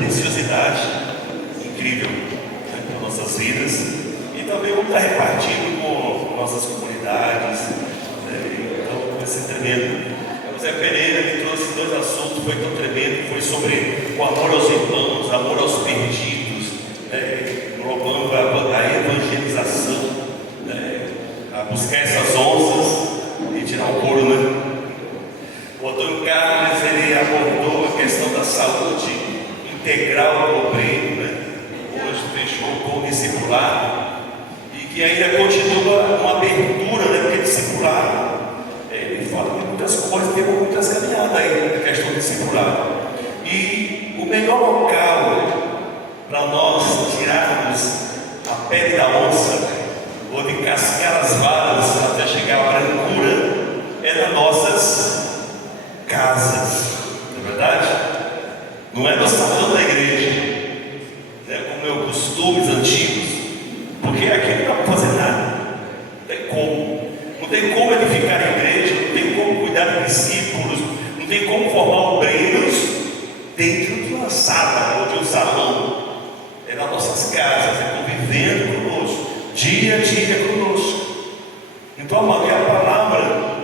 preciosidade incrível, né, para nossas vidas, e também vamos estar repartindo com nossas comunidades, né, então vai ser tremendo. O Zé Pereira me trouxe dois assuntos, foi tão tremendo, foi sobre o amor aos irmãos, amor aos perdidos, né, englobando a evangelização, né, a buscar essas onças e tirar o couro, né? O Antônio Carlos, ele abordou a questão da saúde integral do obreiro, né? Hoje fechou com o discipulado e que ainda continua uma abertura, né? Porque discipulado, ele fala de muitas coisas, tem muitas caminhadas aí na questão do discipulado. E o melhor local para nós tirarmos a pele da onça ou de cascar as varas até chegar à brancura é nas nossas casas, não é verdade? Não é no salão da igreja, né, como é o costumes antigos, porque aqui não dá para fazer nada, não tem como edificar a igreja, não tem como cuidar de discípulos, não tem como formar obreiros dentro de uma sala ou de um salão. É nas nossas casas, é convivendo conosco, dia a dia conosco. Então, amado, a palavra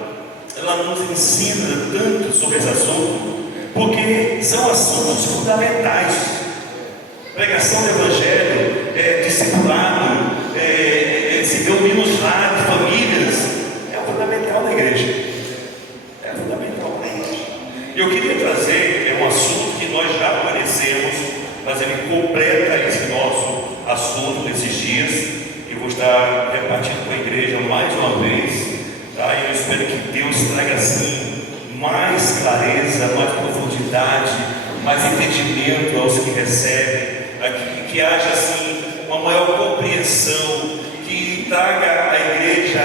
ela nos ensina tanto sobre esse assunto, porque são assuntos fundamentais. Pregação do Evangelho, discipulado, se reunir lá de famílias, é fundamental na igreja. É fundamental na igreja. E eu queria trazer um assunto que nós já conhecemos, mas ele completa esse nosso assunto desses dias. Eu vou estar repartindo com a igreja mais uma vez. Tá? Eu espero que Deus traga assim mais clareza, mais profundidade, mais entendimento aos que recebem, que haja assim uma maior compreensão, que traga à igreja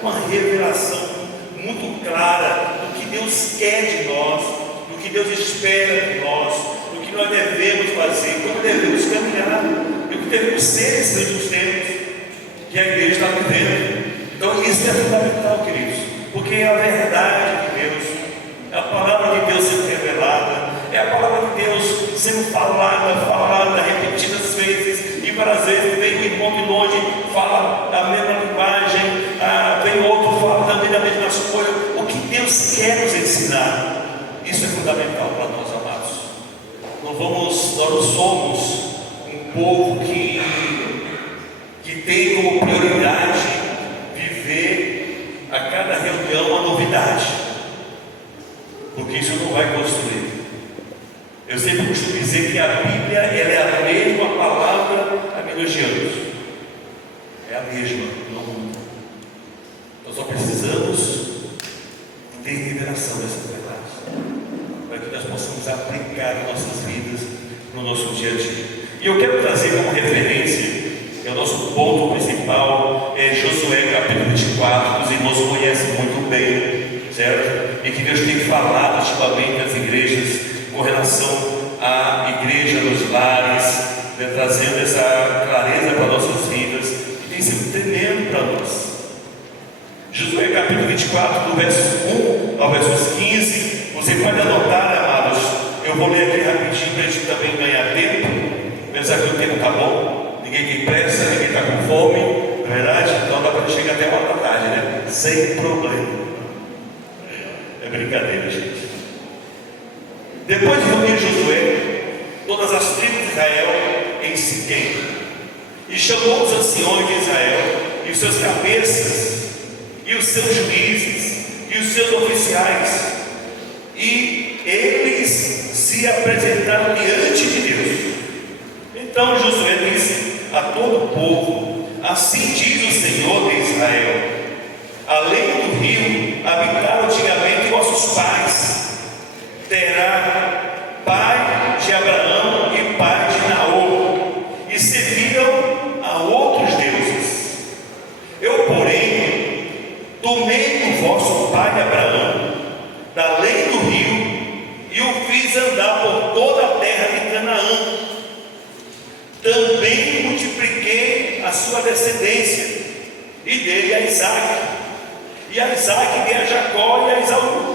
uma revelação muito clara do que Deus quer de nós, do que Deus espera de nós, do que nós devemos fazer, como devemos caminhar, do que devemos ser nesses últimos tempos que a igreja está vivendo. Então isso é fundamental, queridos, porque é a verdade de Deus, é a palavra de Deus sendo revelada, é a palavra de Deus sendo falada repetidas vezes, e para às vezes vem um irmão de longe, fala a mesma linguagem, vem outro, fala também das mesmas coisas. O que Deus quer nos ensinar, isso é fundamental para nós, amados. Nós não somos um povo que tem como prioridade viver a cada reunião uma novidade, porque isso não vai construir. Eu sempre costumo dizer que a Bíblia ela é a mesma palavra há milhões de anos, é a mesma, não muda. Nós só precisamos ter revelação dessas verdades, para que nós possamos aplicar em nossas vidas, no nosso dia a dia. E eu quero trazer como referência, que é o nosso ponto principal, Josué capítulo 24, que os irmãos conhecem muito bem, certo? E que Deus tem falado ultimamente nas igrejas, com relação à igreja nos lares, né, trazendo essa clareza para nossas vidas, e tem sido tremendo para nós. Josué capítulo 24, do verso 1 ao verso 15, você pode anotar, amados, eu vou ler aqui rapidinho para a gente também ganhar tempo, pensar que o tempo está bom, ninguém tem pressa, ninguém está com fome, não é verdade? Então dá para chegar até 1 da tarde, né? Sem problema. É brincadeira, gente. Depois de reunir Josué, todas as tribos de Israel em Siquém, e chamou os anciões de Israel, e os seus cabeças, e os seus juízes, e os seus oficiais, e eles se apresentaram diante de Deus. Então Josué disse a todo o povo: assim diz o Senhor de Israel: além do rio habitaram antigamente vossos pais. Terá pai de Abraão e pai de Naor, e serviram a outros deuses. Eu, porém, tomei do vosso pai Abraão, da além do rio, e o fiz andar por toda a terra de Canaã. Também multipliquei a sua descendência, e dei a Isaque, e a Isaque dei a Jacó e a Esaú.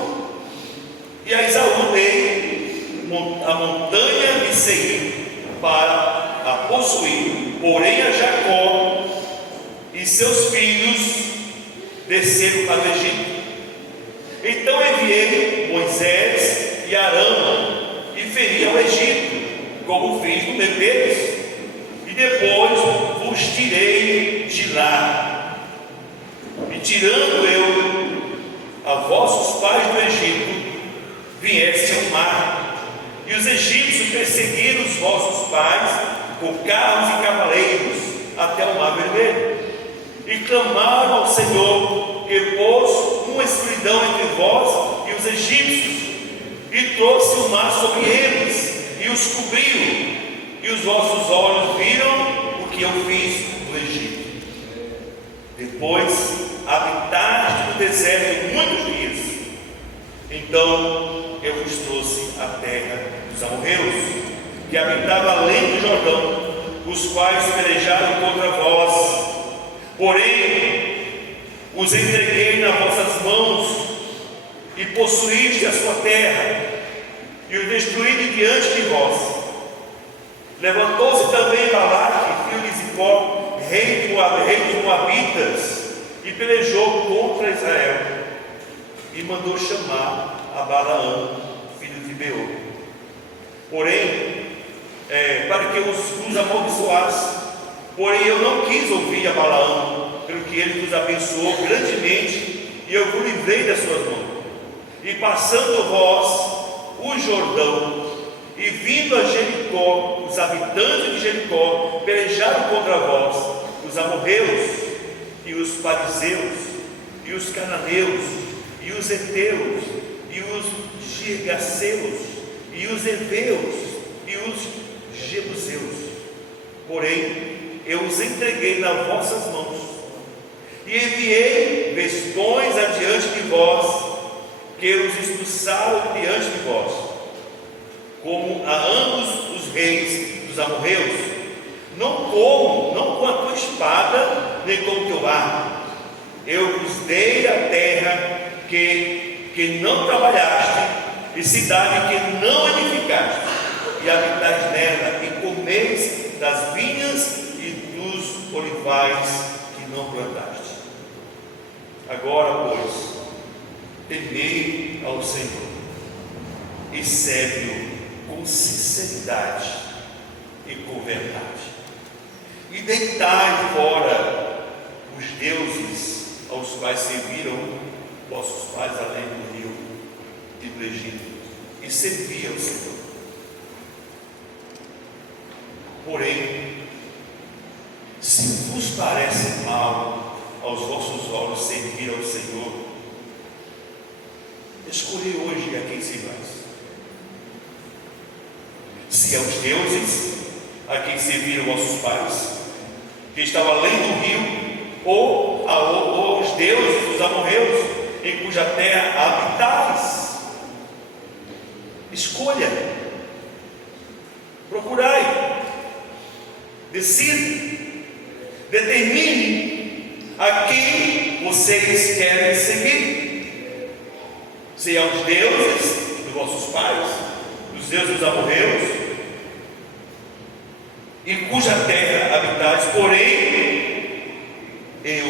E a Esaú dei a montanha de Seir para a possuir, porém a Jacó e seus filhos desceram para o Egito. Então enviei Moisés e Arão e feri ao Egito, como fiz no meio deles, e depois vos tirei de lá. E tirando eu a vossos pais do Egito, vieste ao mar, e os egípcios perseguiram os vossos pais com carros e cavaleiros até o mar vermelho, e clamaram ao Senhor, que pôs uma escuridão entre vós e os egípcios, e trouxe o mar sobre eles, e os cobriu, e os vossos olhos viram o que eu fiz no Egito. Depois habitaste no deserto muitos dias. Então eu vos trouxe a terra dos amorreus, que habitava além do Jordão, os quais pelejaram contra vós. Porém os entreguei nas vossas mãos, e possuíste a sua terra, e os destruí diante de vós. Levantou-se também Balaque, filho de Zippor, rei dos Moabitas, e pelejou contra Israel, e mandou chamar a Balaão, filho de Beor, porém, para que os amaldiçoasse. Porém eu não quis ouvir a Balaão, pelo que ele vos abençoou grandemente, e eu vos livrei das suas mãos. E passando vós o Jordão, e vindo a Jericó, os habitantes de Jericó pelejaram contra vós, os amorreus, e os fariseus, e os cananeus, e os heteus, e os girgaceus, e os heveus, e os jebuseus. Porém eu os entreguei nas vossas mãos, e enviei bestões adiante de vós, que os expulsaram diante de vós, como a ambos os reis dos amorreus, não com a tua espada, nem com o teu arco. Eu vos dei a terra que não trabalhaste, e cidade que não edificaste, e habitais nela, e comeis das vinhas e dos olivais que não plantaste. Agora, pois, temei ao Senhor, e serve-o com sinceridade e com verdade, e deitai fora os deuses aos quais serviram vossos pais além do rio e do Egito, e servi ao Senhor. Porém, se vos parece mal aos vossos olhos servir ao Senhor, escolhi hoje a quem servais: se aos deuses a quem serviram vossos pais, que estavam além do rio, ou aos deuses dos amorreus, em cuja terra habitais. Escolha, procurai, decida, determine a quem vocês querem seguir: se aos deuses dos vossos pais, os deuses dos amorreus, em cuja terra habitais. Porém eu,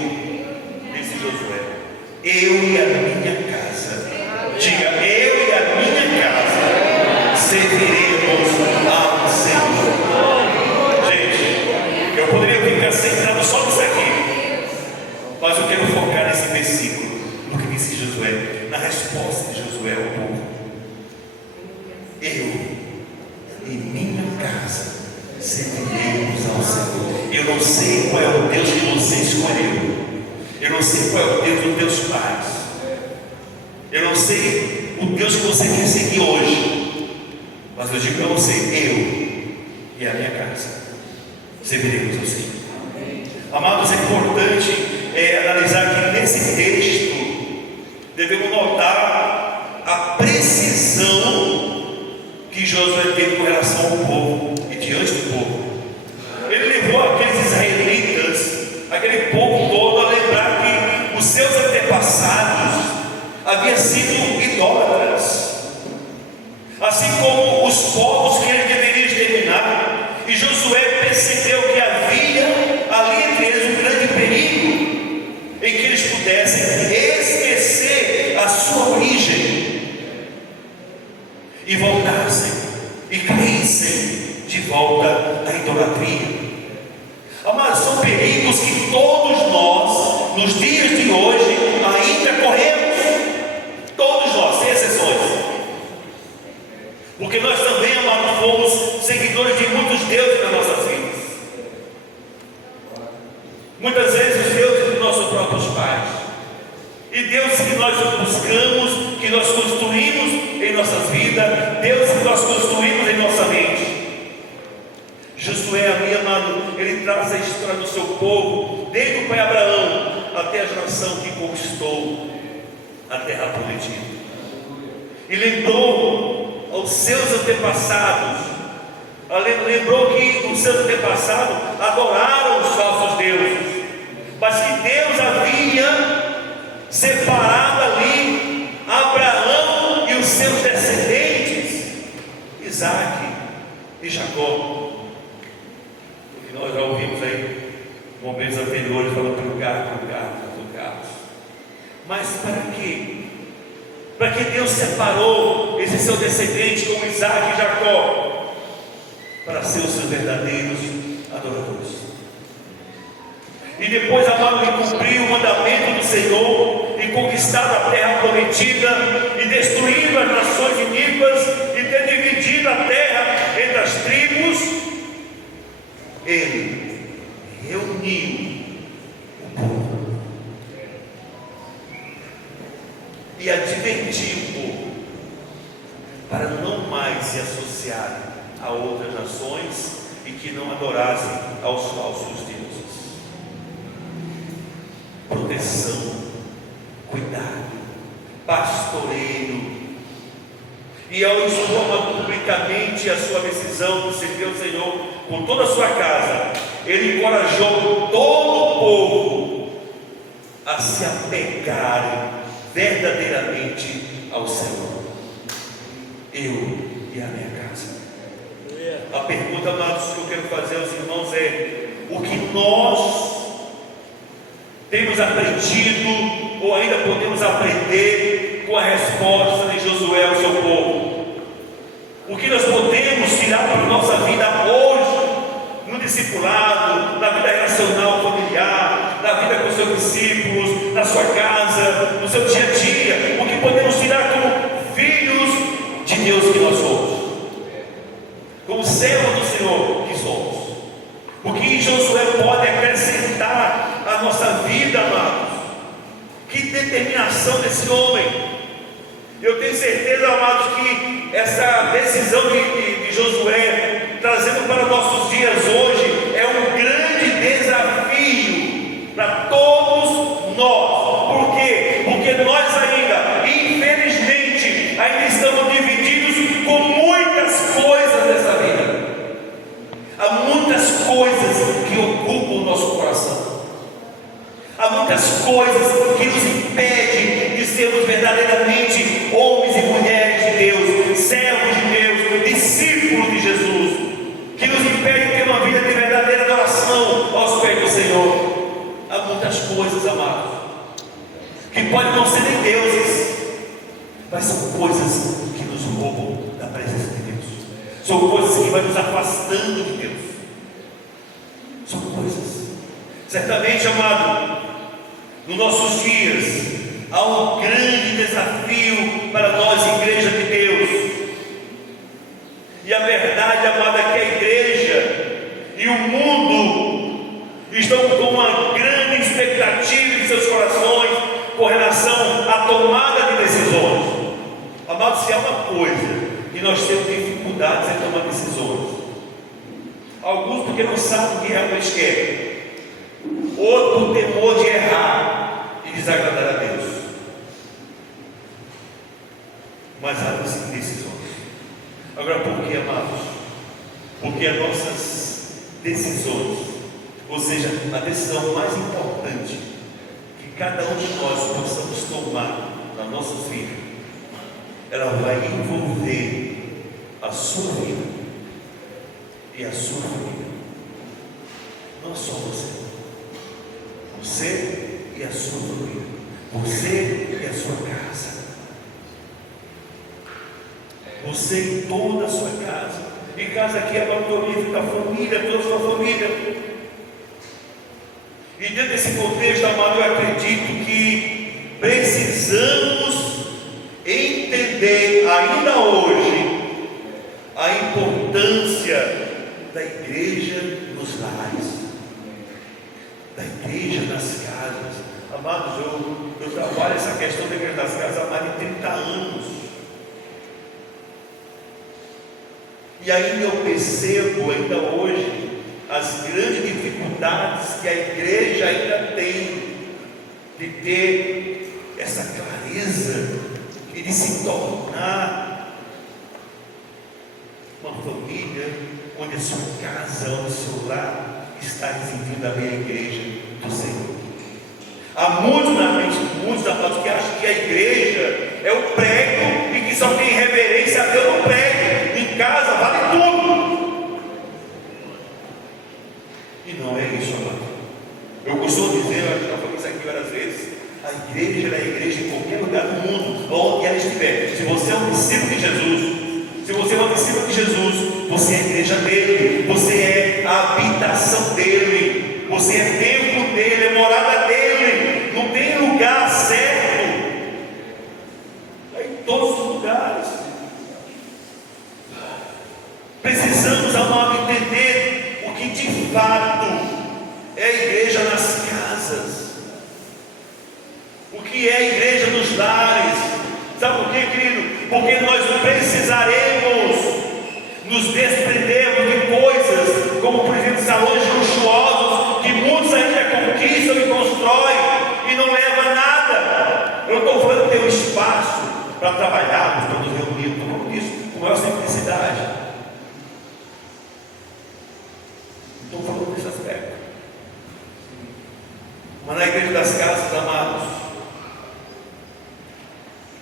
disse Josué, eu e a minha casa, diga, eu e a minha casa serviremos ao Senhor. Gente, eu poderia ficar centrado só nisso aqui, mas eu quero focar nesse versículo, no que disse Josué, na resposta de Josué ao povo: eu e minha casa serviremos ao Senhor. Eu não sei qual é o Deus que você escolheu, eu não sei qual é o Deus dos teus pais, eu não sei o Deus que você quer seguir hoje, mas eu digo para você: eu e a minha casa serviremos ao Senhor. Amados, é importante analisar que nesse texto devemos notar a precisão que Josué teve com relação ao povo e diante do povo. Ele levou aqueles israelitas, aquele povo todo, a lembrar que os seus antepassados haviam sido idólatras, assim como os povos que ele deveria idolatria. Amados, são perigos que todos nós, nos dias de hoje, ainda corremos. Todos nós, sem exceções. Porque nós também, amados, fomos seguidores de muitos deuses nas nossas vidas. Muitas vezes os deuses dos nossos próprios pais. E deuses que nós buscamos, que nós construímos em nossas vidas, deuses que nós construímos em nossa mente. Josué ali, amado, ele traz a história do seu povo, desde o pai Abraão até a geração que conquistou a terra prometida. E lembrou aos seus antepassados, lembrou que os seus antepassados adoraram os falsos deuses, mas que Deus havia separado ali Abraão e os seus descendentes, Isaac e Jacó. O que nós já ouvimos aí em momentos anteriores, falando pelo carro. Mas para quê? Para que Deus separou esse seu descendente como Isaac e Jacó? Para ser os seus verdadeiros adoradores. E depois, amado, ele cumpriu o mandamento do Senhor e conquistado a terra prometida e destruído as nações iníquas e ter dividido a terra entre as tribos, ele reuniu o povo e advertiu o povo para não mais se associarem a outras nações e que não adorassem aos falsos deuses. Proteção, cuidado, pastoreio. E ao expor publicamente a sua decisão de servir ao Senhor com toda a sua casa, ele encorajou todo o povo a se apegarem verdadeiramente ao Senhor. Eu e a minha casa. A pergunta, amados, que eu quero fazer aos irmãos é: o que nós temos aprendido ou ainda podemos aprender com a resposta de Josué ao seu povo? O que nós podemos tirar para a nossa vida hoje, no discipulado, na vida relacional familiar, na vida com os seus discípulos, na sua casa, no seu dia a dia? O que podemos tirar como filhos de Deus que nós somos, como servos do Senhor que somos? O que Josué pode acrescentar à nossa vida, amados? Que determinação desse homem! Eu tenho certeza, amados, que essa decisão de Josué, trazendo para nossos dias hoje, é um grande desafio para todos nós. Por quê? Porque nós ainda, infelizmente, ainda estamos divididos com muitas coisas dessa vida. Há muitas coisas que ocupam o nosso coração. Há muitas coisas que nos impedem de sermos verdadeiramente homens e mulheres de Deus, servos de Deus, discípulos de Jesus, que nos impedem de ter uma vida de verdadeira adoração aos pés do Senhor. Há muitas coisas, amados, que podem não serem deuses, mas são coisas que nos roubam da presença de Deus. São coisas que vão nos afastando de Deus. São coisas. Certamente, amado, nos nossos dias há um grande desafio para nós, igreja de Deus. E a verdade, amada, é que a igreja e o mundo estão com uma grande expectativa em seus corações com relação à tomada de decisões. Amado, se há uma coisa que nós temos dificuldades em tomar decisões, alguns porque não sabem o que realmente querem, outros por temor de errar e desagradar a Deus. Mas há decisões. Agora, por que, amados? Porque as nossas decisões, ou seja, a decisão mais importante que cada um de nós possamos tomar na nossa vida, ela vai envolver a sua vida e a sua família. Não só você. Você e a sua família. Você e a sua casa. Você e toda a sua casa. E casa aqui é magnífica, a família, toda a sua família. E dentro desse contexto, amado, eu acredito que precisamos entender ainda hoje a importância da igreja nos lares, da igreja nas casas. Amados, eu trabalho essa questão da igreja das casas há mais de 30 anos. E ainda eu percebo, ainda hoje, as grandes dificuldades que a igreja ainda tem de ter essa clareza e de se tornar uma família onde a sua casa, onde o seu lar está desenvolvendo ali a igreja do Senhor. Há muitos na mente, muitos amados, que acham que a igreja é o prédio e que só tem reverência a Deus no prédio. Em casa vale tudo. E não é isso, amado. Eu costumo dizer, eu já falei isso aqui várias vezes, a igreja é a igreja em qualquer lugar do mundo, onde ela estiver. Se você é um discípulo de Jesus, se você é um discípulo de Jesus, você é a igreja dele, você é a habitação dele, você é templo dele, é morada dele. Não tem lugar certo, é em todos os lugares. Precisamos, amado, entender o que de fato é a igreja nas casas, o que é a igreja nos lares. Sabe por quê, querido? Porque nós precisaremos nos desprendermos de coisas, como por exemplo salões luxuosos, que muitos ainda conquistam e constroem e não leva a nada. Eu estou falando de ter um espaço para trabalharmos todos reunidos, estou falando disso com maior simplicidade. Estou falando desse aspecto. Mas na igreja das casas, amados,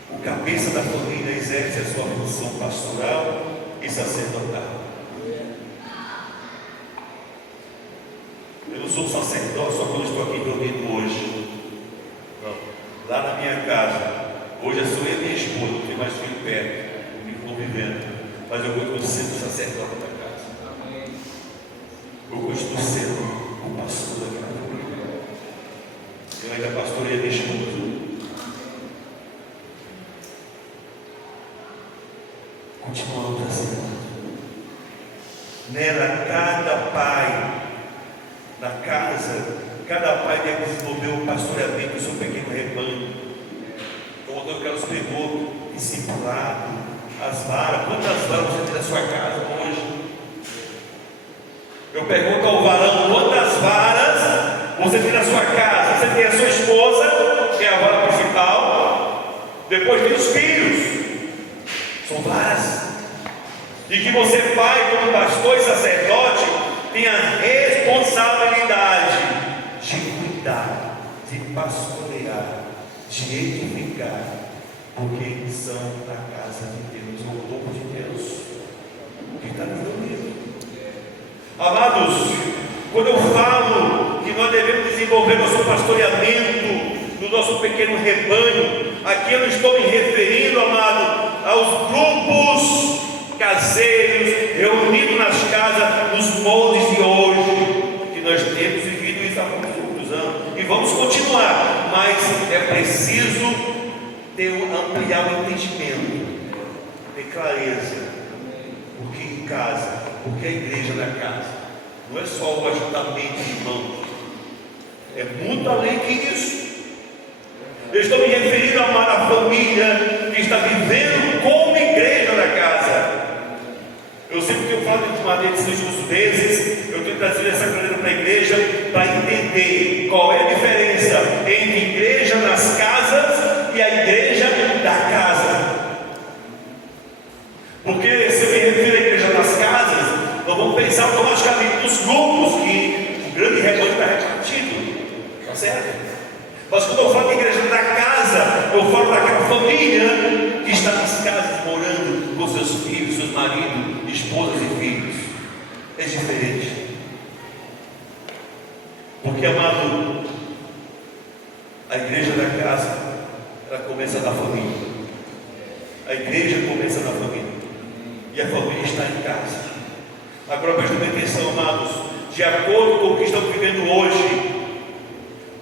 o cabeça da família exerce a sua função pastoral e sacerdotal. Eu não sou sacerdote só quando estou aqui reunido hoje. Não. Lá na minha casa, hoje eu sou eu e minha esposa, não tem mais filho perto, me convivendo, mas eu continuo sendo sacerdote da casa. Eu continuo sendo o pastor daquela família. Eu ainda pastoreio minha esposa. Continuamos assim. Nela, cada pai na casa, cada pai deve desenvolver o pastoreamento do seu pequeno rebanho. Como eu quero pregou, discipulado, as varas. Quantas varas você tem na sua casa hoje? Eu pergunto ao varão: quantas varas você tem na sua casa? Você tem a sua esposa, que é a vara principal, depois tem os filhos. São varas. E que você, pai, como pastor e sacerdote, tem a responsabilidade de cuidar, de pastorear, de edificar, porque são da casa de Deus, o povo de Deus, que está reunido. Amados, quando eu falo que nós devemos desenvolver nosso pastoreamento no nosso pequeno rebanho, aqui eu não estou me referindo, amado, aos grupos caseiros reunidos nas casas, nos moldes de hoje, que nós temos vivido isso há muitos anos, e vamos continuar, mas é preciso ampliar o entendimento, ter clareza, porque em casa, porque a igreja na casa, não é só o ajuntamento de irmãos, é muito além que isso. Eu estou me referindo a uma família que está vivendo como igreja na casa. Eu sempre que eu falo de uma desses últimos meses, eu tenho trazido essa clareza para a igreja, para entender qual é a diferença entre igreja nas casas e a igreja da casa. Porque se eu me refiro à igreja nas casas, nós vamos pensar automaticamente nos grupos que o grande rebanho está repartido, está certo? Mas quando eu falo de igreja da casa, eu falo daquela família que está nas casas morando com seus filhos, seus maridos, esposas e filhos. É diferente. Porque, amado, a igreja da casa, ela começa da família. A igreja começa da família. E a família está em casa. Agora prestem atenção, amados, de acordo com o que estamos vivendo hoje,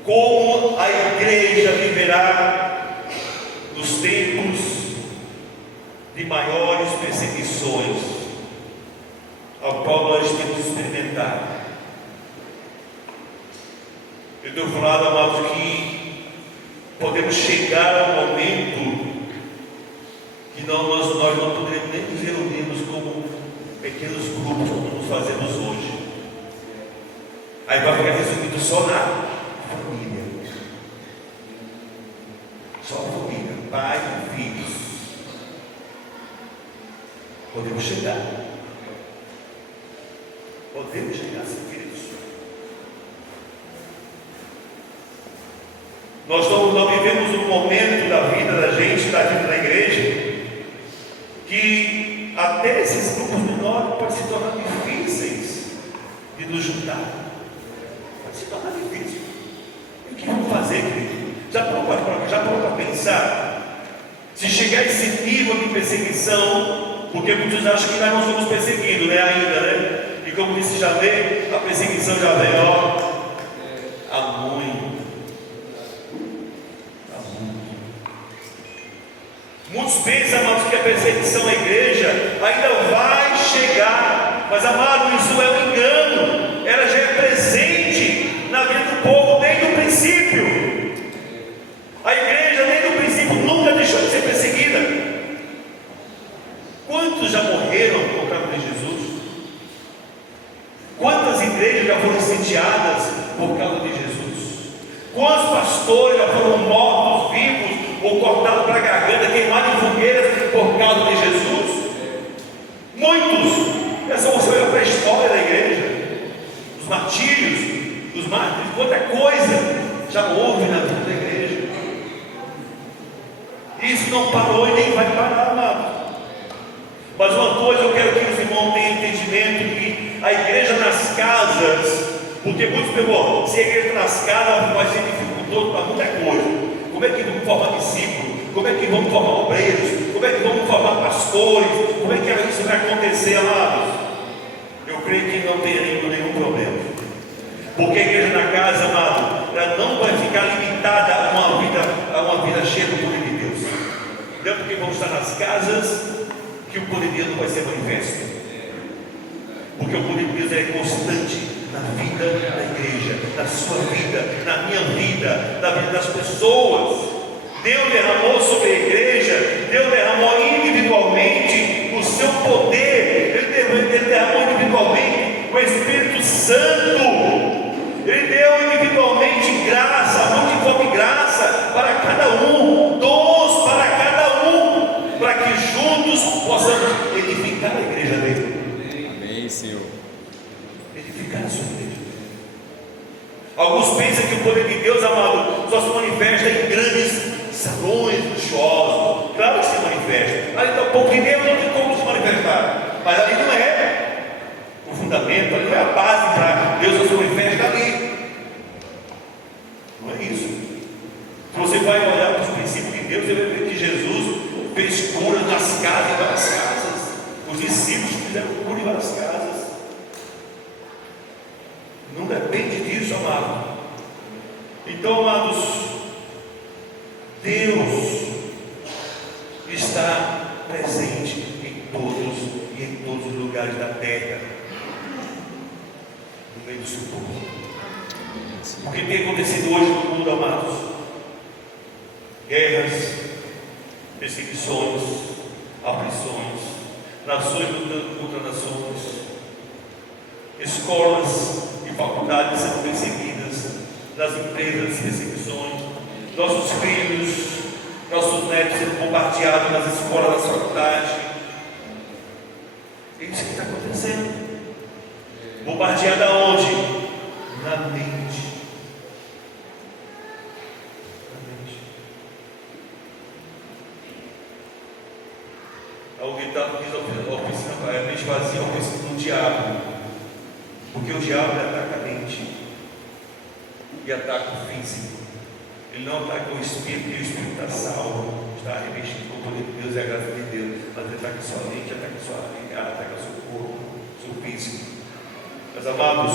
como a igreja viverá nos tempos de maiores perseguições, ao qual nós temos experimentado. Eu tenho falado, amados, que podemos chegar ao momento que nós não poderemos nem nos reunirmos como pequenos grupos, como nós fazemos hoje. Aí vai ficar resumido só na família. Só a família, pai e filhos. Podemos chegar. Podemos chegar, sim, queridos. Nós vivemos um momento da vida da gente, da vida da igreja, que até esses grupos menores podem se tornar difíceis de nos juntar. Pode se tornar difícil. E o que vamos fazer, querido? Já parou para pensar? Se chegar a esse nível de perseguição, porque muitos acham que nós não somos perseguidos, né, ainda, né? E como disse já vem, a perseguição já vem, há muito. Muitos pensam, amados, que a perseguição à igreja ainda vai chegar, mas, amado, isso é um engano. Ela já é presente na vida do povo desde o princípio. A igreja desde o princípio nunca deixou de ser perseguida. Quantos já morreram por causa de Jesus? Quantas igrejas já foram incendiadas por causa de Jesus? Quantos pastores já foram mortos, vivos, ou cortados para a garganta, queimados em fogueiras por causa de Jesus? Muitos. Essa você olha para a história da igreja, os martírios, os mártires, quanta coisa já houve na vida da igreja. Isso não parou e nem vai parar, amado. Mas uma coisa eu quero que os irmãos tenham entendimento, que a igreja nas casas, porque muitos perguntam, se a igreja está nas casas vai ser dificultoso para muita coisa. Como é que vamos formar discípulos? Como é que vamos formar obreiros? Como é que vamos formar pastores? Como é que isso vai acontecer, amados? Eu creio que não tem nenhum problema. Porque a igreja na casa, amado, ela não vai ficar limitada a uma vida cheia do poder de Deus. Não é porque vamos estar nas casas que o poder de Deus não vai ser manifesto. Porque o poder de Deus é constante na vida da igreja, na sua vida, na minha vida, na vida das pessoas. Deus derramou sobre a igreja, Deus derramou individualmente o seu poder, Ele derramou individualmente o Espírito Santo, Ele deu individualmente graça, multiforme graça para cada um, dons para cada um, para que juntos possamos edificar a igreja dele. Amém, Senhor. Edificar a sua igreja. Alguns pensam que o poder de Deus, amado, só se manifesta em grandes salões luxuosos. Claro que se manifesta. Ali está o povo de Deus, não tem como se manifestar. Mas ali não é o fundamento, ali não é a base para Deus só se manifesta ali. Não é isso. Se você vai olhar para os princípios de Deus, você vai ver que Jesus fez cura nas casas, em várias casas. Os discípulos fizeram cura em várias casas. Não depende disso, amado. Então, amados, Deus está presente em todos os lugares da terra, no meio do seu povo. O que tem acontecido hoje no mundo, amados? Guerras, perseguições, aflições, nações lutando contra nações, escolas e faculdades sendo perseguidas, nas empresas perseguições, nossos filhos, nossos netos sendo bombardeados nas escolas, nas faculdades. É isso que está acontecendo. Bombardeado aonde? Na mente. Na mente. Alguém diz a oficina, a mente vazia, a oficina do diabo. Porque o diabo ataca a mente e ataca o físico. Ele não ataca o espírito, e o espírito está salvo, está revestido com o poder de Deus e a graça de Deus. Mas ele ataca a sua mente, ataca o seu corpo, seu físico. Meus amados,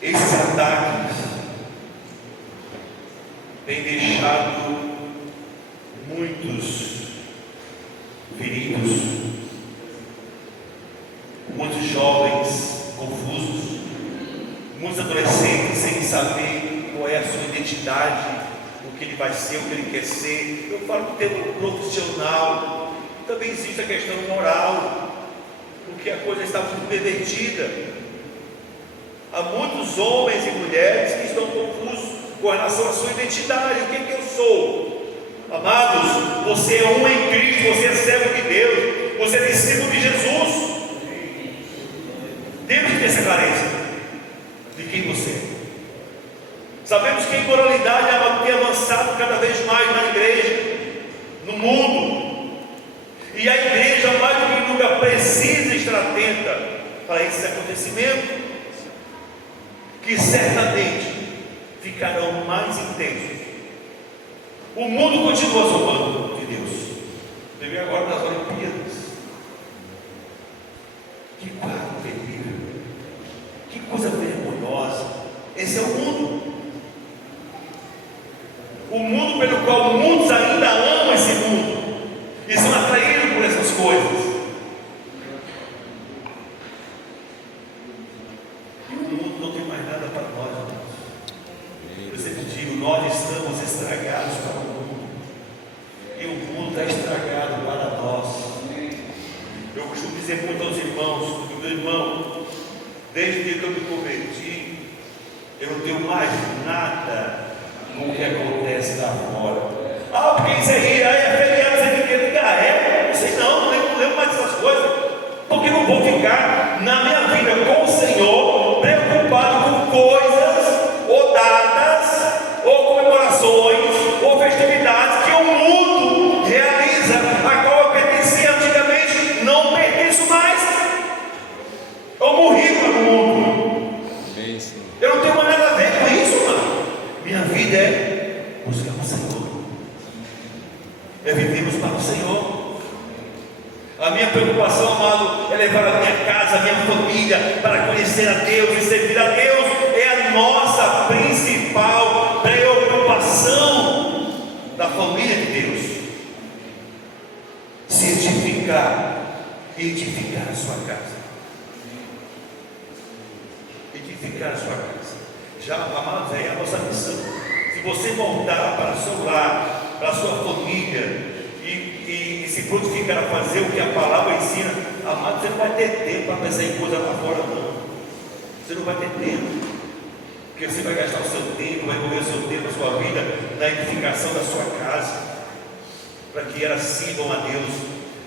esses ataques têm deixado muitos feridos, muitos jovens confusos, muitos adolescentes sem saber qual é a sua identidade, o que ele vai ser, o que ele quer ser. Eu falo do termo profissional. Também existe a questão moral, porque a coisa está muito pervertida. Há muitos homens e mulheres que estão confusos com relação à sua identidade. O que é que eu sou? Amados, você é um em Cristo, você é servo de Deus, você é discípulo de Jesus. Temos que ter essa clareza de quem você é. Sabemos que a imoralidade tem avançado cada vez mais na igreja, no mundo, e a igreja mais do que nunca precisa estar atenta para esse acontecimento, que certamente ficarão mais intensos. O mundo continua zombando de Deus. Vem agora nas Olimpíadas. Que quadro terrível, que coisa vergonhosa. Esse é o mundo. O mundo pelo qual muitos ainda amam esse mundo e são atraídos por essas coisas. E o mundo não tem mais nada para nós, irmãos. Eu sempre digo, nós estamos estragados para o mundo e o mundo está estragado para nós. Eu costumo dizer muito aos irmãos, meu irmão, desde que eu me converti, eu não tenho mais nada com o que acontece lá fora. Ah, porque isso aí é feriado, você tem que ligar. É, não sei não lembro mais dessas coisas. Porque não vou ficar na minha vida com o Senhor preocupado com coisas, ou datas, ou comemorações, ou festividades que o mundo realiza, a qual eu pertencia antigamente, não pertenço mais. Eu morri para o mundo. Eu não tenho mais nada a ver com isso, mano. Minha vida é buscar o Senhor, é vivermos para o Senhor. A minha preocupação, amado, é levar a minha casa, a minha família para conhecer a Deus e servir a Deus. É a nossa principal preocupação da família de Deus. Se edificar e edificar a sua casa. Edificar a sua casa. Já, amados, é a nossa missão. Se você voltar para o seu lar, para a sua família e se prontificar a fazer o que a palavra ensina, amado, você não vai ter tempo para pensar em coisa lá fora, não. Você não vai ter tempo, porque você vai gastar o seu tempo, vai envolver o seu tempo, a sua vida na edificação da sua casa, para que elas sirvam a Deus,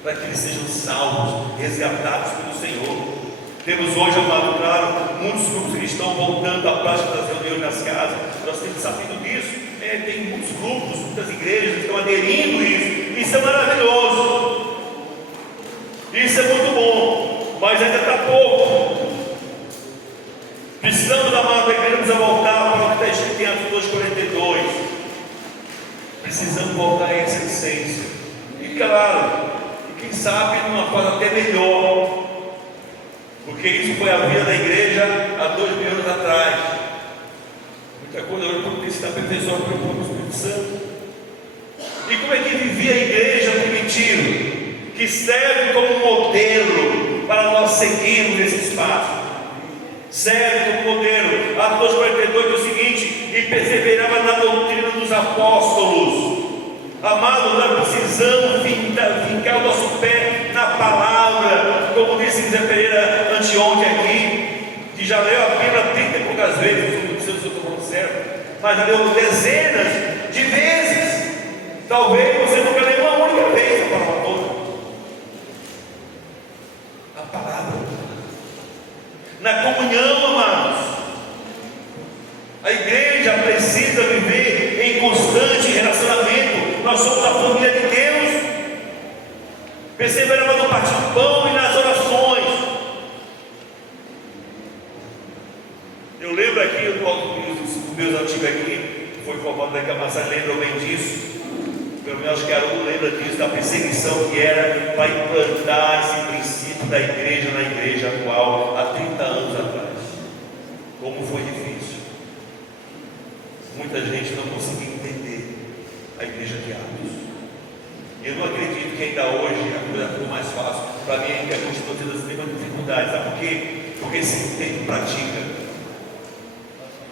para que eles sejam salvos, resgatados pelo Senhor. Temos hoje, amado, claro, muitos grupos cristãos voltando à prática das reuniões nas casas. Nós temos sabido disso. Tem muitos grupos, muitas igrejas que estão aderindo a isso. Isso é maravilhoso. Isso é muito bom. Mas ainda está pouco. Precisamos, amado, queremos voltar para o que está escrito em Atos 2,42. Precisamos voltar a essa essência. E claro, quem sabe numa forma até melhor. Porque isso foi a vida da igreja há 2000 anos atrás. Muita coisa hoje porque está aperfeiçoado pelo próprio Espírito Santo. E como é que vivia a igreja primitiva? Que serve como modelo para nós seguirmos esse espaço. Serve como modelo. Atos 2,42 diz o seguinte: e perseverava na doutrina dos apóstolos. Amados, nós precisamos fincar o nosso pé na palavra, como disse Zé Pereira anteontem aqui, que já leu a Bíblia 30 e poucas vezes, não sei se eu estou falando certo, mas já leu dezenas de vezes. Talvez você nunca leu uma única vez a palavra toda. A palavra. Na comunhão, amados, a igreja precisa viver em constante relacionamento. Nós somos a família de Deus. Perseveramos no partir do pão e nas orações. Eu lembro aqui, os meus antigos aqui, foi formado da Camaçã, lembram bem disso. Pelo Eu acho que Haroldo lembra disso, da perseguição que era para implantar esse princípio da igreja na igreja atual, há 30 anos atrás. Como foi difícil. Muita gente não conseguia entender a igreja de Atos. Eu não acredito que ainda hoje a coisa ficou mais fácil. Para mim ainda continua tendo as mesmas dificuldades. Sabe por quê? Porque se entende, pratica.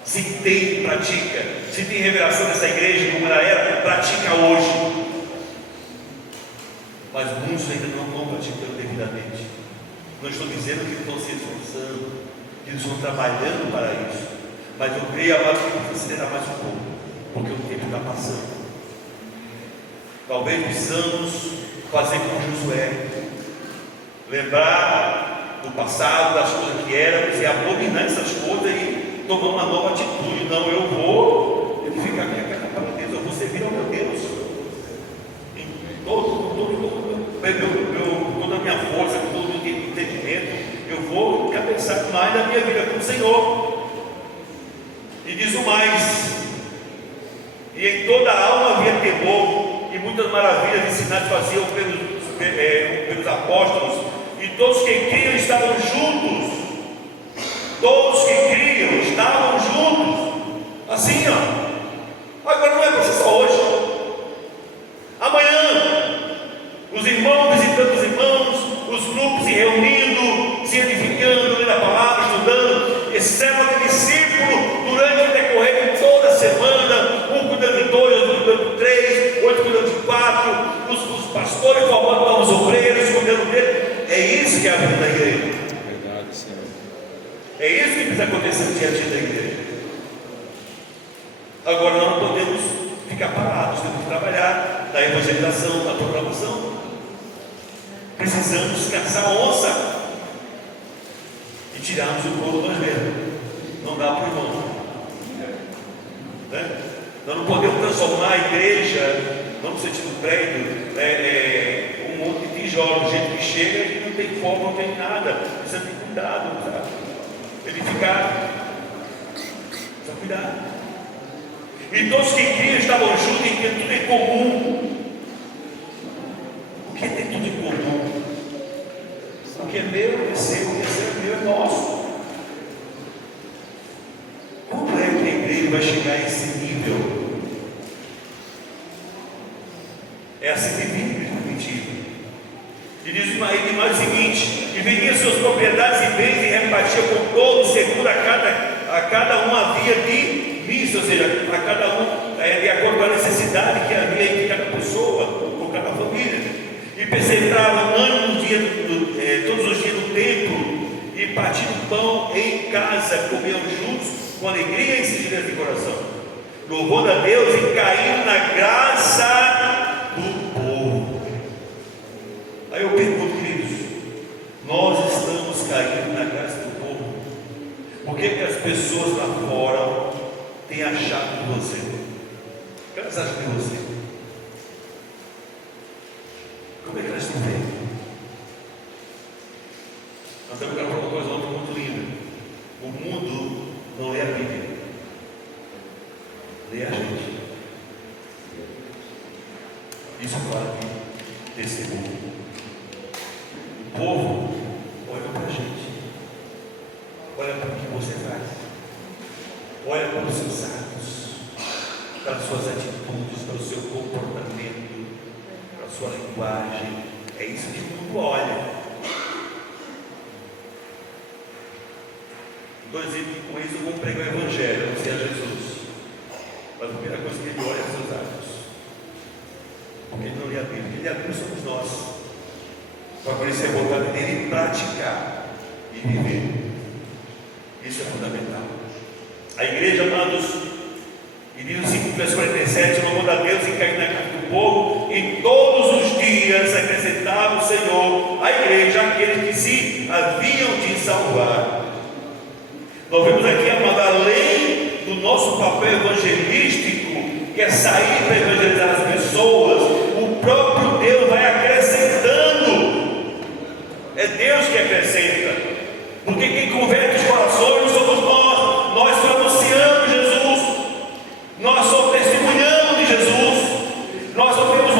Se tem, pratica. Se tem revelação dessa igreja como ela era, pratica hoje. Mas muitos ainda não estão praticando devidamente. Não estou dizendo que estão se esforçando, que eles estão trabalhando para isso. Mas eu creio, amado, que precisa acelerar mais um pouco, porque o tempo está passando. Talvez precisamos fazer como Josué, lembrar do passado, das coisas que éramos, e abominar essas coisas e tomar uma nova atitude. Não, eu vou edificar minha casa para Deus, eu vou servir ao meu Deus em toda a minha força, com todo o meu entendimento. Eu vou cabeçar mais da minha vida com o Senhor. E diz o mais: e em toda a alma havia temor, e muitas maravilhas ensinadas faziam pelos apóstolos, e todos que criam estavam juntos. Todos que criam estavam juntos. Assim, ó. Agora não é para ser só hoje. Amanhã, os irmãos visitando os irmãos, os grupos se reunindo, se edificando, lendo a palavra, estudando, exceto o discípulo durante o decorrer de toda a semana, um cuidando de 2, outro cuidando de 3, outro cuidando de 4, os pastores formando os obreiros, cuidando dele. É isso que é a vida da igreja. Verdade, Senhor. É isso que precisa acontecer no dia a dia da igreja. Agora nós não podemos ficar parados, temos que trabalhar na evangelização, na programação. Precisamos caçar a onça e tirarmos o couro do anjo. Não dá para o irmão, né? Nós não podemos transformar a igreja, não no sentido prédio, um monte de tijolos, do jeito que chega e não tem forma, não tem nada. Precisa ter cuidado, sabe? Edificar, precisa cuidar. E todos que criam estavam juntos e tinham tudo em comum. O que é ter tudo em comum? O que é meu é seu, o que é seu é meu, é nosso. Como é que a igreja vai chegar a esse nível? É assim que vive permitido. E diz mais o seguinte: e vendiam suas propriedades e bens e repartia com todos, segundo a cada um havia de missa, ou seja, a cada um de acordo com a necessidade que havia em cada pessoa, ou cada família. E perseveravam todos os dias no templo, e partindo pão em casa, comiam juntos com alegria e sinceridade de coração, louvando a Deus e caindo na graça do povo. Aí eu pergunto, queridos, nós estamos caindo na graça do povo? Por que as pessoas lá fora têm achado de você? O que elas acham de você? Como é que elas estão vendo? Nós temos que falar uma coisa muito linda. O mundo não é a Bíblia, lê a gente. Isso fala que percebeu. O povo olha para a gente, olha para o que você faz, olha para os seus atos, para as suas atitudes, para o seu comportamento, para a sua linguagem. É isso que o mundo olha. Estou dizendo que com isso eu vou pregar o Evangelho, não sei a Jesus. Mas a primeira coisa que ele olha é os seus atos. Porque ele não lê a Bíblia, ele e a Bíblia somos nós. Para conhecer a vontade dele e praticar e viver. Isso é fundamental. A igreja, amados, e diz o 5, verso 47, louvando a Deus e caindo na casa do povo, e todos os dias acrescentava o Senhor à igreja aqueles que se haviam de salvar. Nós vemos aqui, amado, além do nosso papel evangelístico, que é sair para evangelizar as pessoas, o próprio Deus vai acrescentando. É Deus que acrescenta, porque quem converte os corações não somos nós estamos anunciando Jesus, nós só testemunhamos de Jesus, nós só temos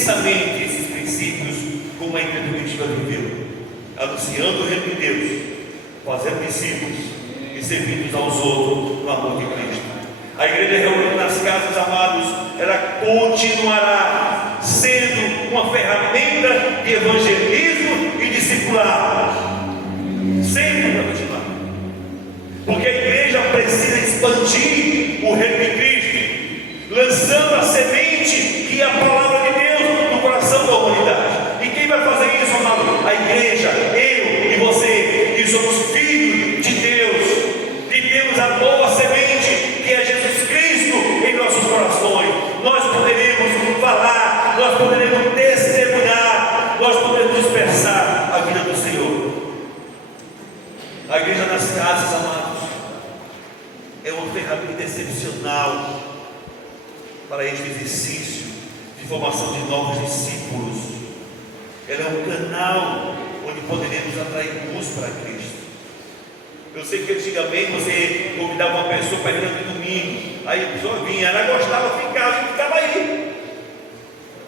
intensamente esses princípios como a igreja primitiva viveu, anunciando o reino de Deus, fazendo discípulos e servindo aos outros no amor de Cristo. A igreja reunida nas casas, amados, ela continuará sendo uma ferramenta de evangelismo e discipulado. Sempre vai continuar. Porque a igreja precisa expandir o reino de Cristo, lançando a semente que é a palavra de Deus no coração da humanidade. E quem vai fazer isso, amado? A igreja, eu e você, que somos filhos de Deus, e temos a boa semente que é Jesus Cristo em nossos corações. Nós poderemos falar, nós poderemos testemunhar, nós poderemos dispersar a vida do Senhor. A igreja nas casas, amados, é uma ferramenta excepcional para este exercício de formação de novos discípulos. Ela é um canal onde poderemos atrair muitos para Cristo. Eu sei que antigamente você convidava uma pessoa para ir no domingo, aí a pessoa vinha, ela gostava, ficava aí.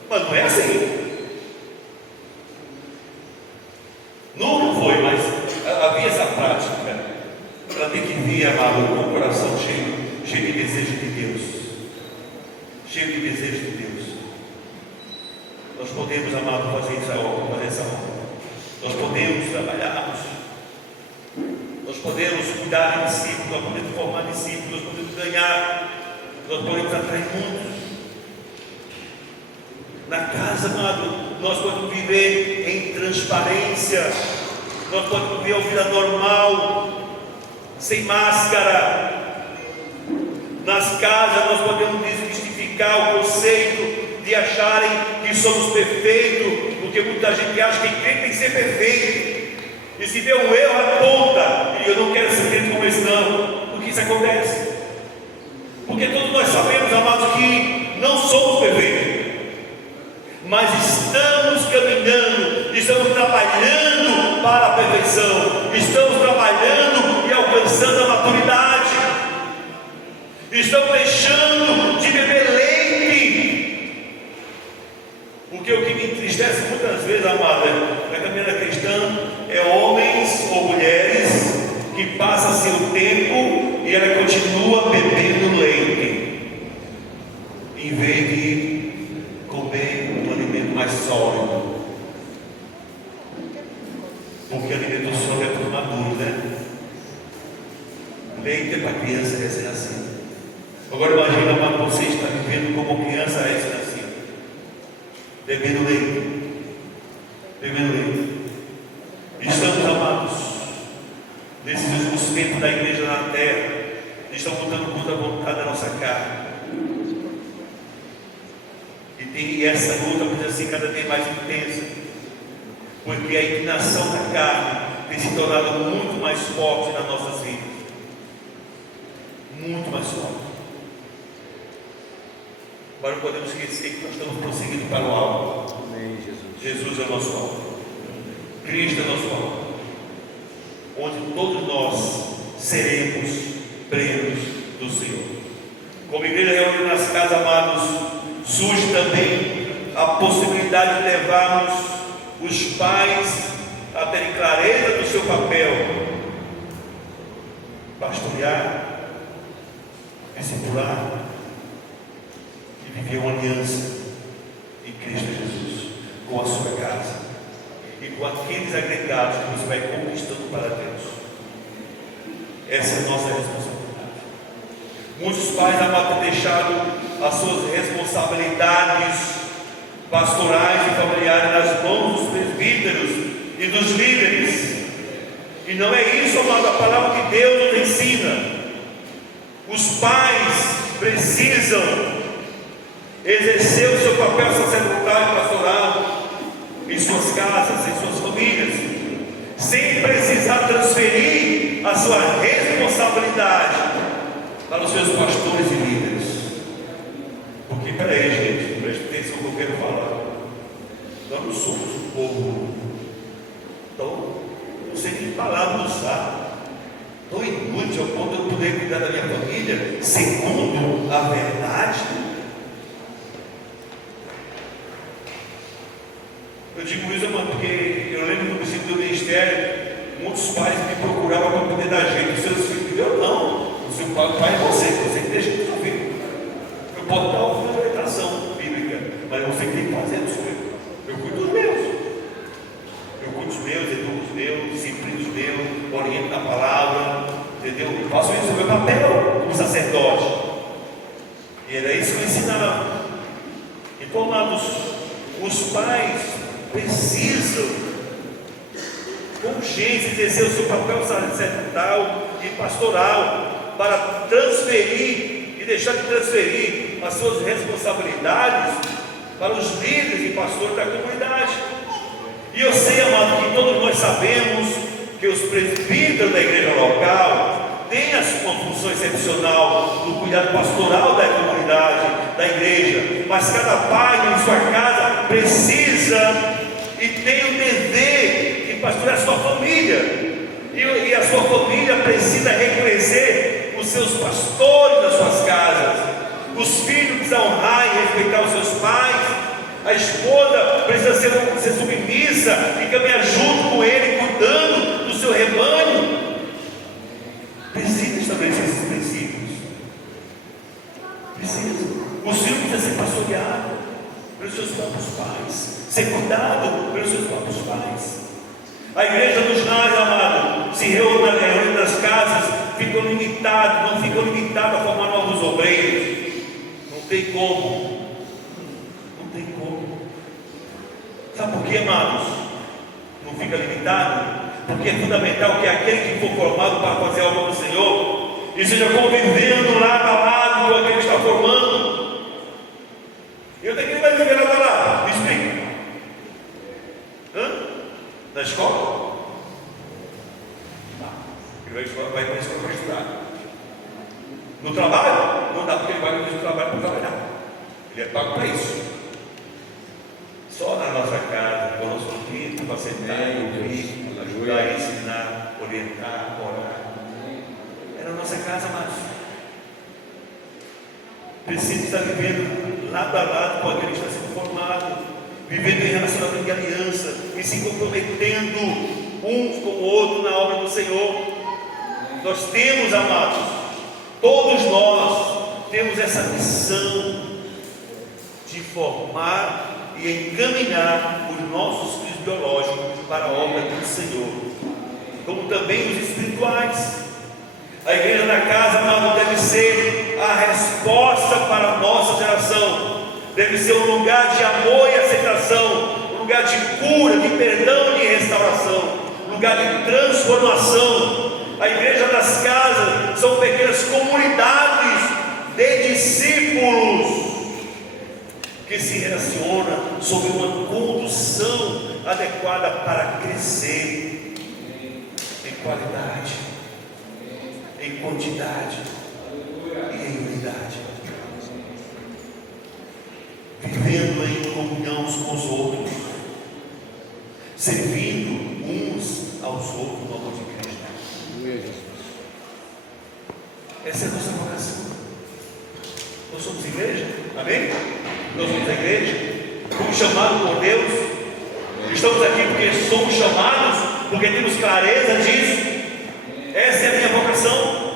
Mas não é assim. Nunca foi, mas havia essa prática. Ela tem que vir, amado, com o coração cheio de desejo de Deus. Cheio de desejo de Deus. Nós podemos, amado, fazer essa obra. Nós podemos trabalharmos. Nós podemos cuidar de discípulos, nós podemos formar discípulos, nós podemos ganhar, nós podemos atrair muitos. Na casa, amado, nós podemos viver em transparência, nós podemos viver uma vida normal, sem máscara. Nas casas nós podemos desmistificar o conceito de acharem que somos perfeitos, porque muita gente acha que crente tem que ser perfeito. E se vê um erro, aponta. E eu não quero ser crente como esse, não. Porque isso acontece. Porque todos nós sabemos, amados, que não somos perfeitos. Mas estamos caminhando, estamos trabalhando para a perfeição. Estamos trabalhando e alcançando a maturidade. Estamos deixando de beber leite. Porque o que me entristece muitas vezes, amada, na caminhada cristã, é homens ou mulheres que passam seu tempo e ela continua bebendo leite, em vez de comer um alimento mais sólido. Porque alimento sólido é para os maduros, né? Leite é para criança recém-nascida. Agora imagina, amado, você está vivendo como criança recém-nascida, bebendo leite. Estamos, amados, nesses últimos tempos da igreja na terra, estamos lutando contra a vontade da nossa carne. E essa luta precisa ser cada vez mais intensa, porque a inclinação da carne tem se tornado muito mais forte nas nossas vidas. Muito mais forte. Agora não podemos esquecer que nós estamos prosseguindo para o alto. Amém, Jesus. Jesus é o nosso alto. Cristo é o nosso alto. Onde todos nós seremos plenos do Senhor. Como igreja reunida nas casas, amados, surge também a possibilidade de levarmos os pais a terem clareza do seu papel, pastorear, discipular e viver uma aliança em Cristo Jesus com a sua casa e com aqueles agregados que você vai conquistando para Deus. Essa é a nossa responsabilidade. Muitos pais, amados, têm deixado as suas responsabilidades pastorais e familiares nas mãos dos presbíteros e dos líderes. E não é isso, amado, a palavra de Deus nos ensina. Os pais precisam exercer o seu papel sacerdotal e pastoral em suas casas, em suas famílias, sem precisar transferir a sua responsabilidade para os seus pastores e líderes. Porque, peraí, gente, preste atenção no que eu quero falar. Nós não somos um povo tão, não sei nem palavra usar, tão inútil ao ponto de eu poder cuidar da minha família segundo a verdade. Eu digo isso, amado, porque eu lembro no princípio do ministério, muitos pais me procuravam para poder dar jeito dos seus filhos. Eu não. O seu pai é você que deixa o seu filho. Eu posso dar uma orientação bíblica, mas você tem que fazer do seu filho. Eu cuido dos meus. Eu cuido dos meus, educo os meus, disciplino os meus, oriento na palavra, entendeu? Eu faço isso, é o meu papel como sacerdote. E era isso que eu ensinava. Então, amados, os pais precisam com urgência exercer o seu papel sacerdotal e pastoral para transferir e deixar de transferir as suas responsabilidades para os líderes e pastores da comunidade. E eu sei, amado, que todos nós sabemos que os presbíteros da igreja local têm uma função excepcional no cuidado pastoral da comunidade, da igreja, mas cada pai em sua casa precisa e tem o dever de pastorear a sua família, e a sua família precisa reconhecer os seus pastores das suas casas. Os filhos precisam honrar e respeitar os seus pais. A esposa precisa ser submissa e caminhar junto com ele, cuidando do seu rebanho. Precisa estabelecer esses princípios. Precisa. Os filhos precisam ser pastoreados pelos seus próprios pais, ser cuidado pelos seus próprios pais. A igreja dos lares, amado, se reúne nas casas, ficam limitados, não ficam limitados a formar novos obreiros. Não tem como. Não tem como. Sabe por quê, amados? Não fica limitado? Porque é fundamental que aquele que for formado para fazer a obra do Senhor, e seja convivendo lado a lado com aquele que está formando. E onde é que ele vai viver lado a lado? Me explica. Na escola? Não. Ele vai para a escola para estudar. No trabalho? Não dá, porque ele vai no trabalho para trabalhar. Ele é pago para isso. Só na nossa casa, com o nosso filho, para sentar e ouvir, ajudar, ensinar, orientar, orar. É na nossa casa, mas precisa estar vivendo lado a lado com aquele que está sendo formado, vivendo em relacionamento de aliança e se comprometendo uns com o outro na obra do Senhor. Nós temos, amados, todos nós temos essa missão de formar e encaminhar os nossos filhos biológicos para a obra do Senhor, como também os espirituais. A igreja da casa, amado, deve ser a resposta para a nossa geração. Deve ser um lugar de amor e aceitação, um lugar de cura, de perdão e de restauração, um lugar de transformação. A igreja das casas são pequenas comunidades de discípulos que se relacionam sob uma condução adequada para crescer em qualidade, em quantidade e em unidade, vivendo em comunhão uns com os outros, servindo uns aos outros no amor de Cristo. Essa é a nossa vocação. Nós somos igreja, amém? Nós somos a igreja, fomos chamados por Deus. Estamos aqui porque somos chamados, porque temos clareza disso. Essa é a minha vocação.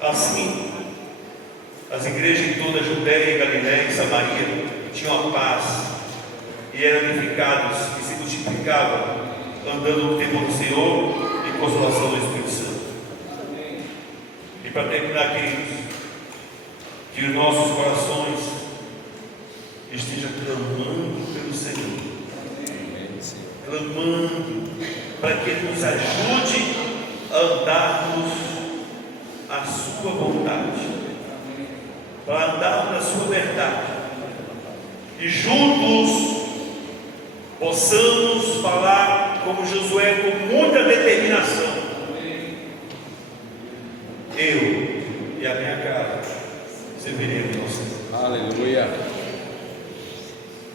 Assim, as igrejas em toda a Judéia, Galiléia e Samaria tinham a paz e eram edificados e se multiplicavam, andando no temor do Senhor e consolação do Espírito Santo. E para terminar, queridos, que os nossos corações estejam clamando pelo Senhor, clamando para que Ele nos ajude a andarmos a sua vontade, para andarmos na sua verdade, e juntos possamos falar como Josué, com muita determinação: eu e a minha casa serviremos ao Senhor. Aleluia.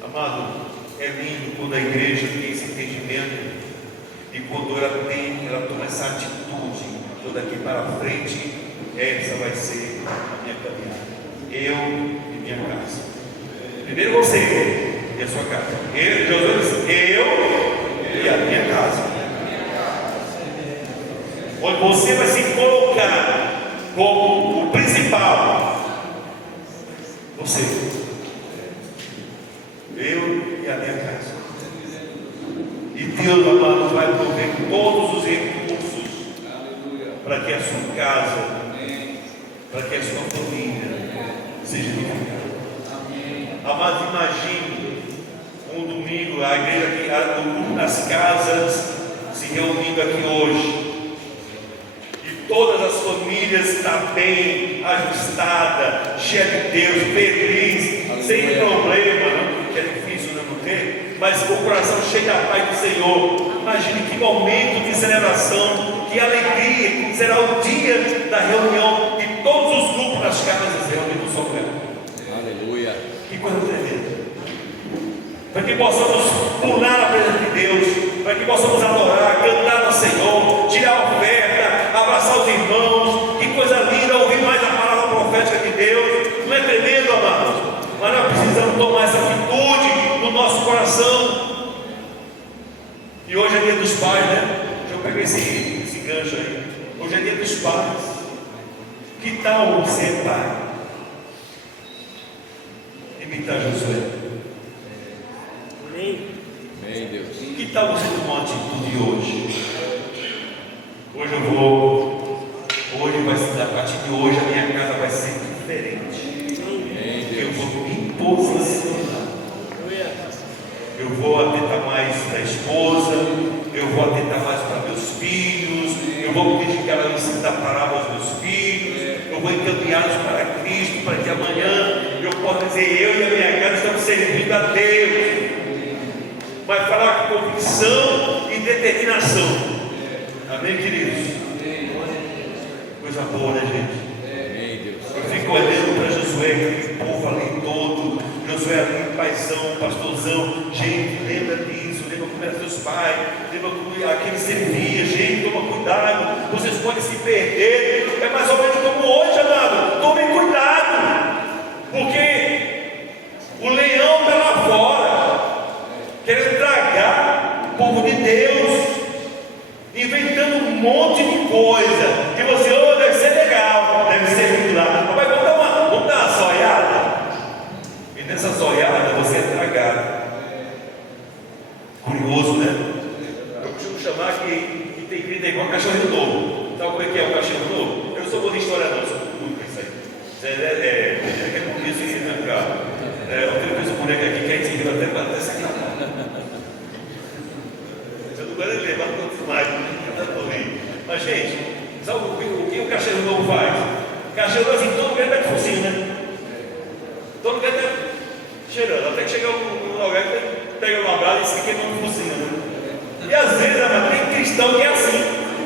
Amado, é lindo quando a igreja tem esse entendimento e quando ela toma essa atitude. Daqui para frente, essa vai ser a minha caminhada. Eu e minha casa. Primeiro você e a sua casa. Josué disse, eu e a minha casa. Onde você vai se colocar como o principal. Você. Eu e a minha casa. E Deus, amado, vai prover todos os recursos para que a sua casa, para que a sua família seja edificada. Amados, imagine um domingo, a igreja aqui, o grupo das casas se reunindo aqui hoje. E todas as famílias estão bem ajustadas, cheias de Deus, feliz, sem problema, não? Que é difícil não ter, mas com o coração cheio da paz do Senhor. Imagine que momento de celebração, que alegria, que será o dia da reunião de todos os grupos das casas reunidos no lugar. Aleluia. Que coisa tremenda. Para que possamos pular na presença de Deus, para que possamos adorar, cantar ao Senhor, tirar a oferta, abraçar os irmãos. Que coisa linda ouvir mais a palavra profética de Deus. Não é tremendo, amados? Mas nós precisamos tomar essa atitude no nosso coração. E hoje é dia dos pais, né? Deixa eu pegar esse gancho aí. Hoje é dia dos pais. Que tal você, pai, imitar Josué? Amém, Deus. Que tal você tomar uma atitude hoje? Hoje vai ser, a partir de hoje, a minha casa vai ser diferente. Eu vou me posicionar. Eu vou atentar mais para a esposa, eu vou atentar mais para meus filhos, eu vou me dedicar a ensinar a palavra aos meus filhos, eu vou encaminhá-los para Cristo, para que amanhã eu possa dizer, eu e a minha casa estamos servindo a Deus. Vai falar com convicção e determinação. Amém, queridos? Coisa boa, né, gente? Eu fico olhando para Josué, aquele povo ali todo, Josué ali, paizão, pastorzão. Gente, lembra disso, lembra como eram seus pais, lembra como aquele servia. Gente, toma cuidado, vocês podem se perder. É mais ou menos como hoje, amado. Tomem cuidado, porque o leão está lá fora, querendo tragar o povo de Deus, inventando um monte de coisa, que você, deve ser legal, deve ser lindo lá, mas vamos dar uma zoiada, e nessa zoiada você é tragado. Curioso, né? Eu costumo chamar que tem crente igual cachorro novo. Sabe como é que é o cachorro novo? Eu não sou bom de história não, sou muito isso aí. É como isso aí, né, cara? Outra vez o boneco aqui que a gente viu até bater essa cara. Eu não quero levar quantos mais, mas gente, sabe o que o cachorro novo faz? O cachorro assim, todo mundo está de focinho, né? Todo mundo está cheirando, até que chega um lugar que pega uma brasa e se queima um focinho, né? E às vezes, tem cristão que é assim,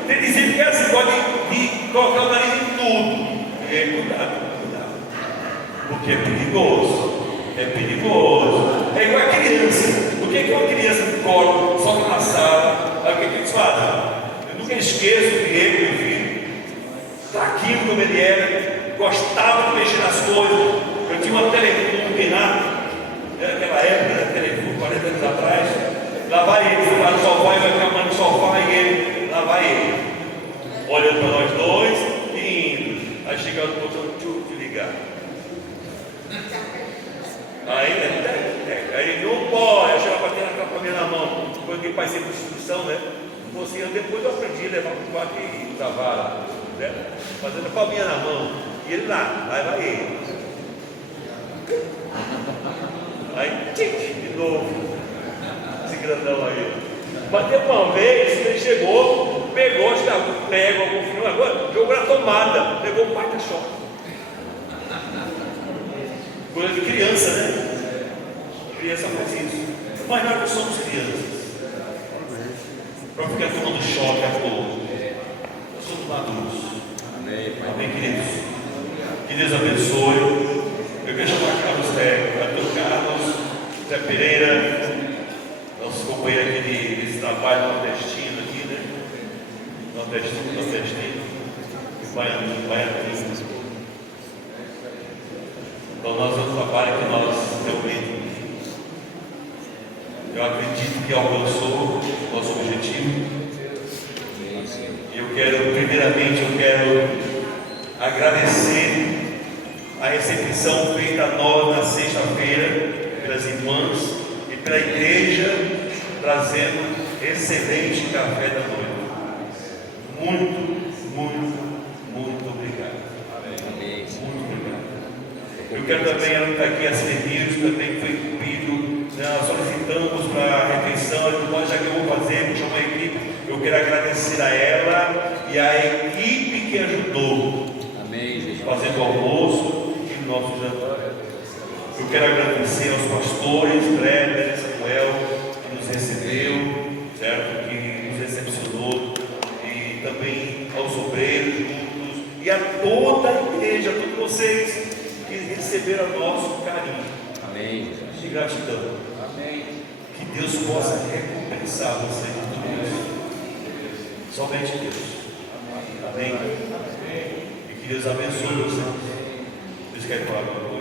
tem discípulo que é assim, pode colocar o nariz em tudo. Cuidado, porque é perigoso. É perigoso. É igual a criança. O que é uma criança no colo, solta na sala? Aí o que eles fazem? Eu nunca esqueço o Diego, meu filho, fraquinho como ele era, gostava de mexer nas coisas. Eu tinha uma telefone lá, era aquela época, né? Telefone, 40 anos atrás. Lá vai ele, ficar no sofá, e vai ficar no sofá e ele, lá vai ele, olhando para nós dois e indo. Aí chega o botão de ligar. Aí não pode, eu chego para ter a câmera na mão, porque pai sempre instrução, né? Você, depois eu aprendi a levar para o quarto e usar vara, né? Fazendo a palminha na mão, e ele lá, aí vai ele. Aí, de novo, esse grandão aí. Bateu uma vez, ele chegou, pegou, acho que algum prego, algum fio, agora jogou na tomada, levou um baita choque. Coisa de criança, né? Criança faz isso. Mas nós não somos crianças para ficar tomando choque a todos. Nós somos maduros. Amém, queridos? Que Deus abençoe. Eu quero chamar Carlos Carlos, Zé Pereira, nosso companheiro aqui desse trabalho nordestino aqui, né? Nordestino, baiano. Então nós vamos trabalhar. que alcançou o nosso objetivo. Amém, Senhor. E eu quero, primeiramente, agradecer a recepção feita a nós na sexta-feira pelas irmãs e pela igreja, trazendo excelente café da noite. Muito, muito, muito obrigado. Amém, Senhor. Muito obrigado. Eu quero também anotar aqui as Denilson, também foi pedido, nós solicitamos para a refeição, mas já que eu vou fazer, vou chamar a equipe, eu quero agradecer a ela e a equipe que ajudou, Amém, Jesus. fazendo o almoço e o nosso jantar. Eu quero agradecer aos pastores, Kleber, Samuel, que nos recebeu, certo? Que nos recepcionou, e também aos obreiros juntos, e a toda a igreja, a todos vocês que receberam nosso carinho Amém, Jesus. e gratidão. Amém. Que Deus possa recompensar você de tudo isso. Somente Deus. Amém. E que Deus abençoe você. Deus quer falar agora.